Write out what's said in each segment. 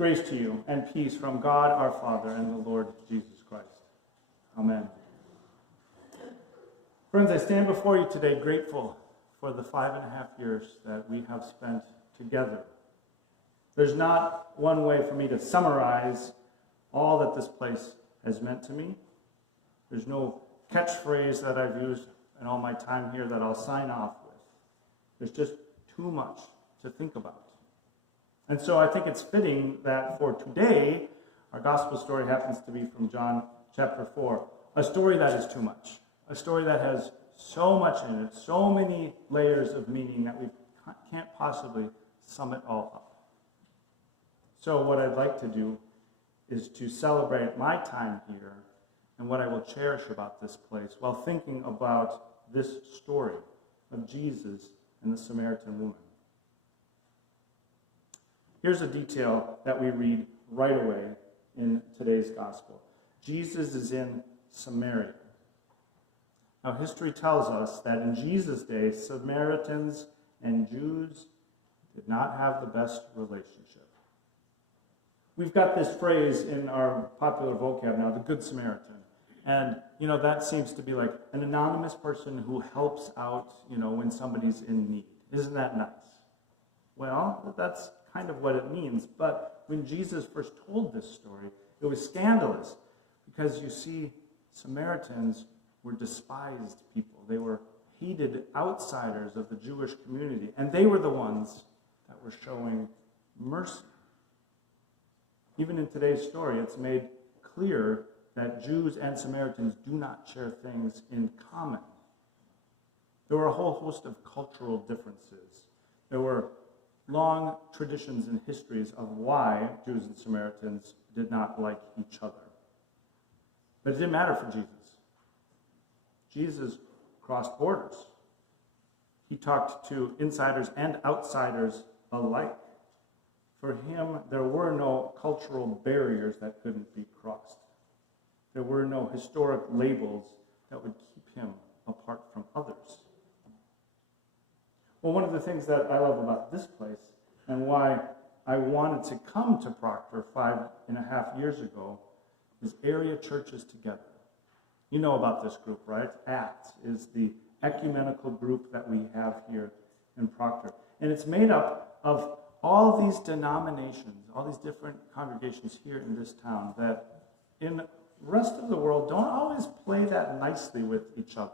Grace to you and peace from God our Father and the Lord Jesus Christ. Amen. Friends, I stand before you today grateful for the 5.5 years that we have spent together. There's not one way for me to summarize all that this place has meant to me. There's no catchphrase that I've used in all my time here that I'll sign off with. There's just too much to think about. And so I think it's fitting that for today, our gospel story happens to be from John chapter 4, a story that is too much, a story that has so much in it, so many layers of meaning that we can't possibly sum it all up. So what I'd like to do is to celebrate my time here and what I will cherish about this place while thinking about this story of Jesus and the Samaritan woman. Here's a detail that we read right away in today's gospel. Jesus is in Samaria. Now, history tells us that in Jesus' day, Samaritans and Jews did not have the best relationship. We've got this phrase in our popular vocab now, the Good Samaritan. And, that seems to be like an anonymous person who helps out, when somebody's in need. Isn't that nice? Well, that's kind of what it means. But when Jesus first told this story, it was scandalous because you see, Samaritans were despised people. They were hated outsiders of the Jewish community, and they were the ones that were showing mercy. Even in today's story, it's made clear that Jews and Samaritans do not share things in common. There were a whole host of cultural differences. There were long traditions and histories of why Jews and Samaritans did not like each other. But it didn't matter for Jesus. Jesus crossed borders. He talked to insiders and outsiders alike. For him, there were no cultural barriers that couldn't be crossed. There were no historic labels that would keep him apart from others. Well, one of the things that I love about this place and why I wanted to come to Proctor 5.5 years ago is area churches together. You know about this group, right? ACT is the ecumenical group that we have here in Proctor. And it's made up of all these denominations, all these different congregations here in this town that in the rest of the world don't always play that nicely with each other.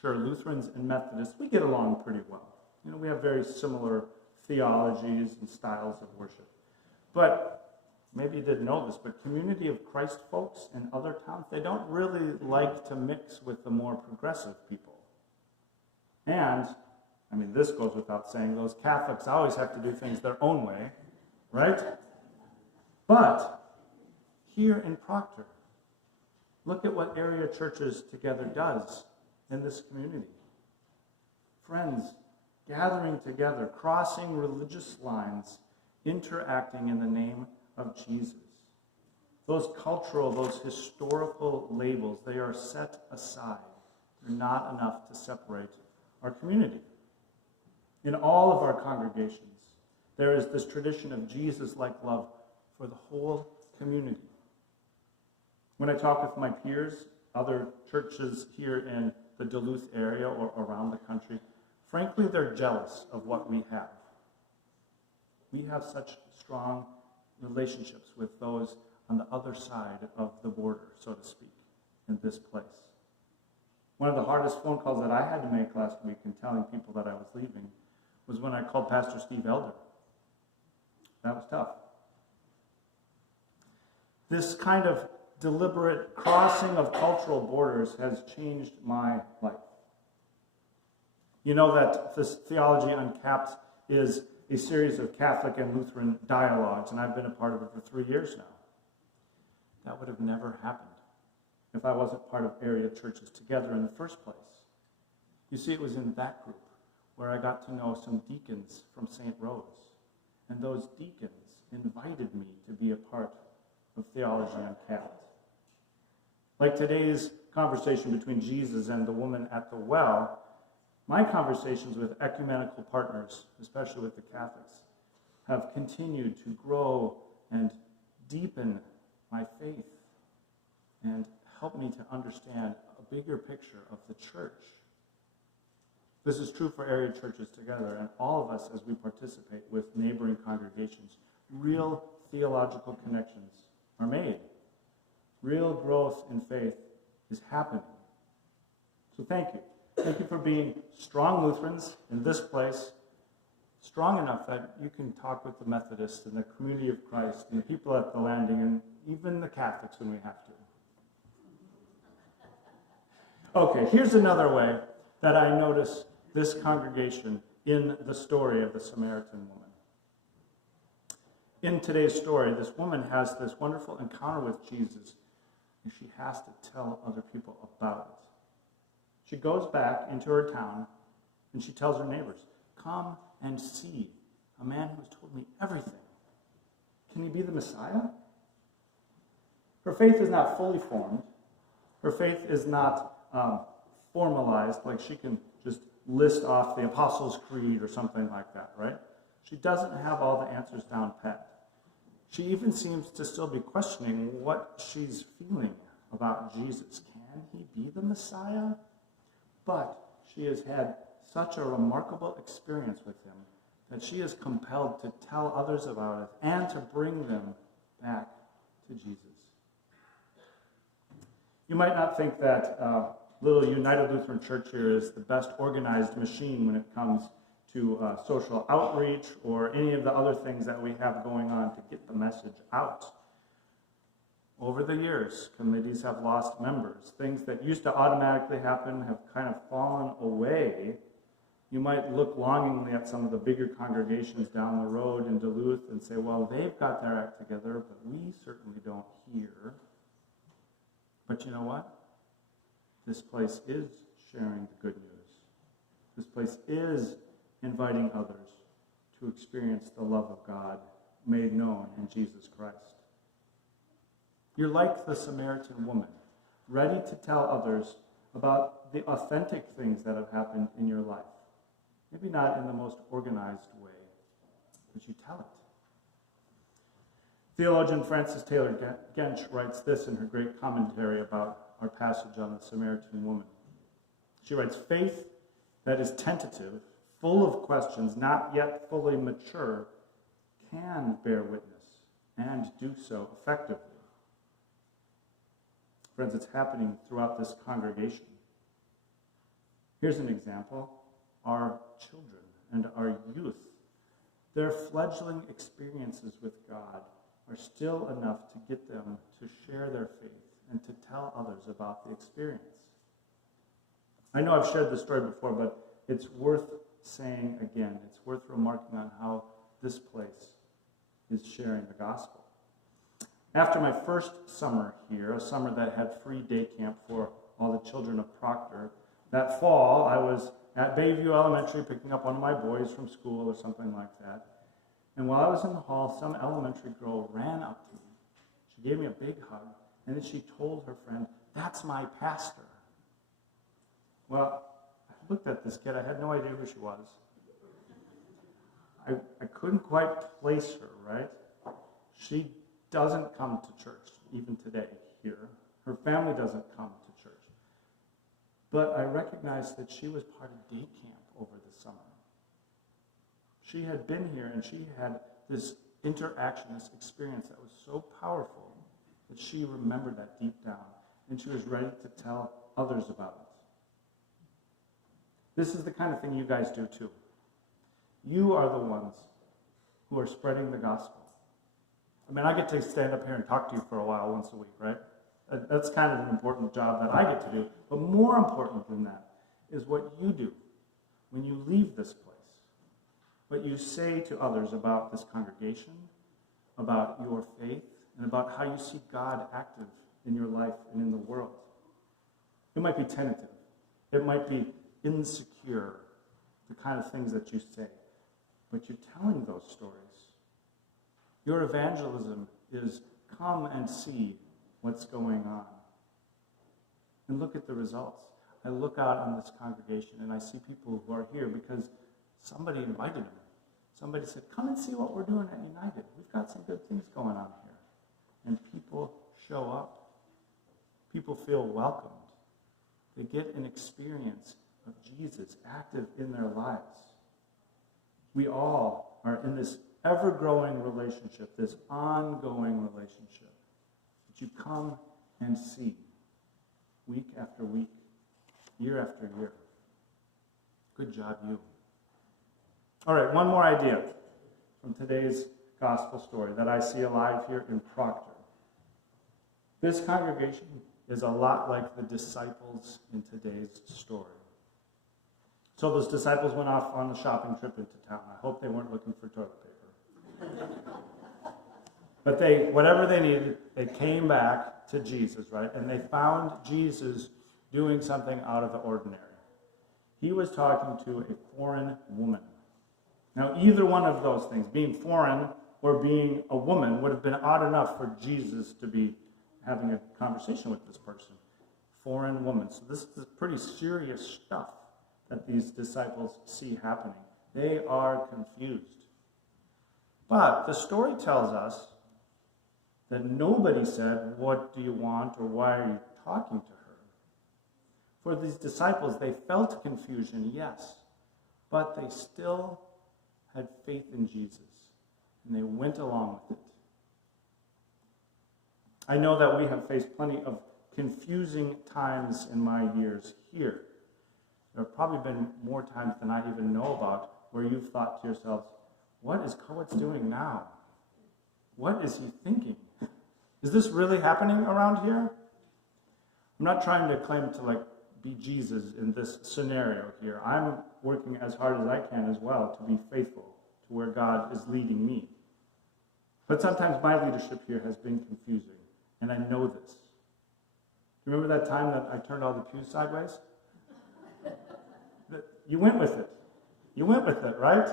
Sure, Lutherans and Methodists, we get along pretty well. We have very similar theologies and styles of worship. But maybe you didn't know this, but Community of Christ folks in other towns, they don't really like to mix with the more progressive people. And, this goes without saying, those Catholics always have to do things their own way, right? But here in Proctor, look at what area churches together does in this community. Friends gathering together, crossing religious lines, interacting in the name of Jesus. Those cultural, those historical labels, they are set aside. They're not enough to separate our community. In all of our congregations, there is this tradition of Jesus-like love for the whole community. When I talk with my peers, other churches here in the Duluth area or around the country, frankly, they're jealous of what we have. We have such strong relationships with those on the other side of the border, so to speak, in this place. One of the hardest phone calls that I had to make last week in telling people that I was leaving was when I called Pastor Steve Elder. That was tough. This kind of deliberate crossing of cultural borders has changed my life. You know that this Theology Uncapped is a series of Catholic and Lutheran dialogues, and I've been a part of it for 3 years now. That would have never happened if I wasn't part of area churches together in the first place. You see, it was in that group where I got to know some deacons from St. Rose, and those deacons invited me to be a part of Theology Uncapped. Like today's conversation between Jesus and the woman at the well, my conversations with ecumenical partners, especially with the Catholics, have continued to grow and deepen my faith and help me to understand a bigger picture of the church. This is true for area churches together, and all of us as we participate with neighboring congregations. Real theological connections are made. Real growth in faith is happening. So thank you. Thank you for being strong Lutherans in this place, strong enough that you can talk with the Methodists and the Community of Christ and the people at the Landing and even the Catholics when we have to. Okay, here's another way that I notice this congregation in the story of the Samaritan woman. In today's story, this woman has this wonderful encounter with Jesus, and she has to tell other people about it. She goes back into her town, and she tells her neighbors, "Come and see a man who has told me everything. Can he be the Messiah?" Her faith is not fully formed. Her faith is not formalized, like she can just list off the Apostles' Creed or something like that, right? She doesn't have all the answers down pat. She even seems to still be questioning what she's feeling about Jesus. Can he be the Messiah? But she has had such a remarkable experience with him that she is compelled to tell others about it and to bring them back to Jesus. You might not think that little United Lutheran Church here is the best organized machine when it comes to social outreach or any of the other things that we have going on to get the message out. Over the years, committees have lost members. Things that used to automatically happen have kind of fallen away. You might look longingly at some of the bigger congregations down the road in Duluth and say, well, they've got their act together, but we certainly don't here. But you know what? This place is sharing the good news. This place is inviting others to experience the love of God made known in Jesus Christ. You're like the Samaritan woman, ready to tell others about the authentic things that have happened in your life. Maybe not in the most organized way, but you tell it. Theologian Frances Taylor Gensch writes this in her great commentary about our passage on the Samaritan woman. She writes, "Faith that is tentative, full of questions, not yet fully mature, can bear witness and do so effectively." Friends, it's happening throughout this congregation. Here's an example. Our children and our youth, their fledgling experiences with God are still enough to get them to share their faith and to tell others about the experience. I know I've shared this story before, but it's worth saying again. It's worth remarking on how this place is sharing the gospel. After my first summer here, a summer that had free day camp for all the children of Proctor, that fall I was at Bayview Elementary picking up one of my boys from school or something like that. And while I was in the hall, some elementary girl ran up to me. She gave me a big hug, and then she told her friend, "That's my pastor." Well, I looked at this kid. I had no idea who she was. I couldn't quite place her, right? She doesn't come to church, even today, here. Her family doesn't come to church. But I recognized that she was part of day camp over the summer. She had been here, and she had this interaction, this experience that was so powerful that she remembered that deep down, and she was ready to tell others about it. This is the kind of thing you guys do too. You are the ones who are spreading the gospel. I mean, I get to stand up here and talk to you for a while once a week, right? That's kind of an important job that I get to do. But more important than that is what you do when you leave this place. What you say to others about this congregation, about your faith, and about how you see God active in your life and in the world. It might be tentative. It might be insecure, the kind of things that you say. But you're telling those stories. Your evangelism is come and see what's going on. And look at the results. I look out on this congregation and I see people who are here because somebody invited them. somebody said, come and see what we're doing at United. We've got some good things going on here. And people show up. People feel welcomed. They get an experience of Jesus active in their lives. We all are in this ever-growing relationship, this ongoing relationship that you come and see week after week, year after year. Good job, you. All right, one more idea from today's gospel story that I see alive here in Proctor. This congregation is a lot like the disciples in today's story. So those disciples went off on a shopping trip into town. I hope they weren't looking for toilet paper. But whatever they needed, they came back to Jesus, right? And they found Jesus doing something out of the ordinary. He was talking to a foreign woman. Now, either one of those things, being foreign or being a woman, would have been odd enough for Jesus to be having a conversation with this person. Foreign woman. So this is pretty serious stuff that these disciples see happening. They are confused. But the story tells us that nobody said, what do you want, or why are you talking to her? For these disciples, they felt confusion, yes, but they still had faith in Jesus, and they went along with it. I know that we have faced plenty of confusing times in my years here. There have probably been more times than I even know about where you've thought to yourselves, what is Kowitz doing now? What is he thinking? Is this really happening around here? I'm not trying to claim to be Jesus in this scenario here. I'm working as hard as I can as well to be faithful to where God is leading me. But sometimes my leadership here has been confusing, and I know this. Remember that time that I turned all the pews sideways? You went with it. You went with it, right?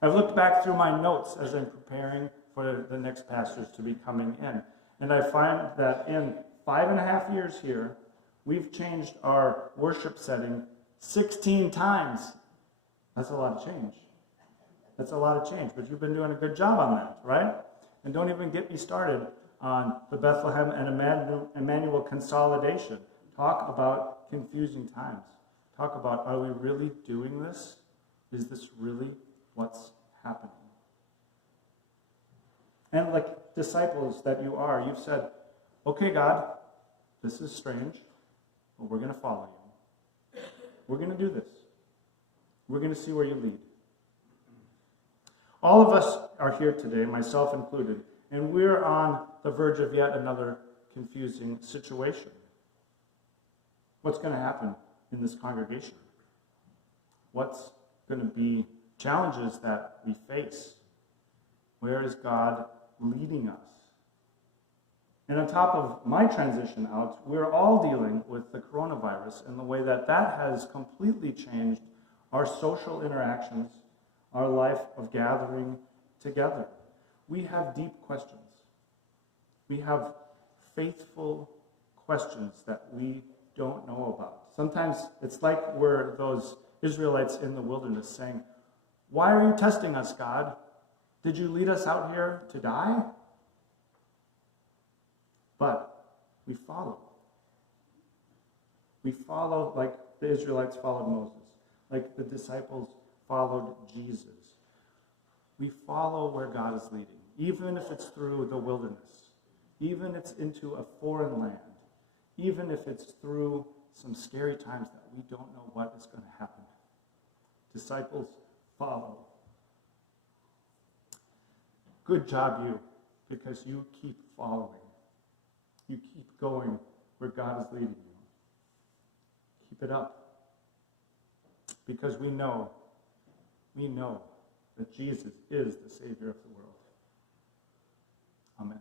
I've looked back through my notes as I'm preparing for the next pastors to be coming in. And I find that in 5.5 years here, we've changed our worship setting 16 times. That's a lot of change. That's a lot of change. But you've been doing a good job on that, right? And don't even get me started on the Bethlehem and Emmanuel consolidation. Talk about confusing times. Talk about, are we really doing this? Is this really what's happening? And like disciples that you are, you've said, okay, God, this is strange, but we're going to follow you. We're going to do this. We're going to see where you lead. All of us are here today, myself included, and we're on the verge of yet another confusing situation. What's going to happen in this congregation? What's going to be challenges that we face? Where is God leading us? And on top of my transition out, we're all dealing with the coronavirus and the way that has completely changed our social interactions, our life of gathering together. We have deep questions. We have faithful questions that we don't know about. Sometimes it's like we're those Israelites in the wilderness saying, why are you testing us, God? Did you lead us out here to die? But we follow. We follow like the Israelites followed Moses, like the disciples followed Jesus. We follow where God is leading, even if it's through the wilderness, even if it's into a foreign land, even if it's through some scary times that we don't know what is going to happen. Disciples follow. Good job, you, because you keep following. You keep going where God is leading you. Keep it up. Because we know that Jesus is the Savior of the world. Amen.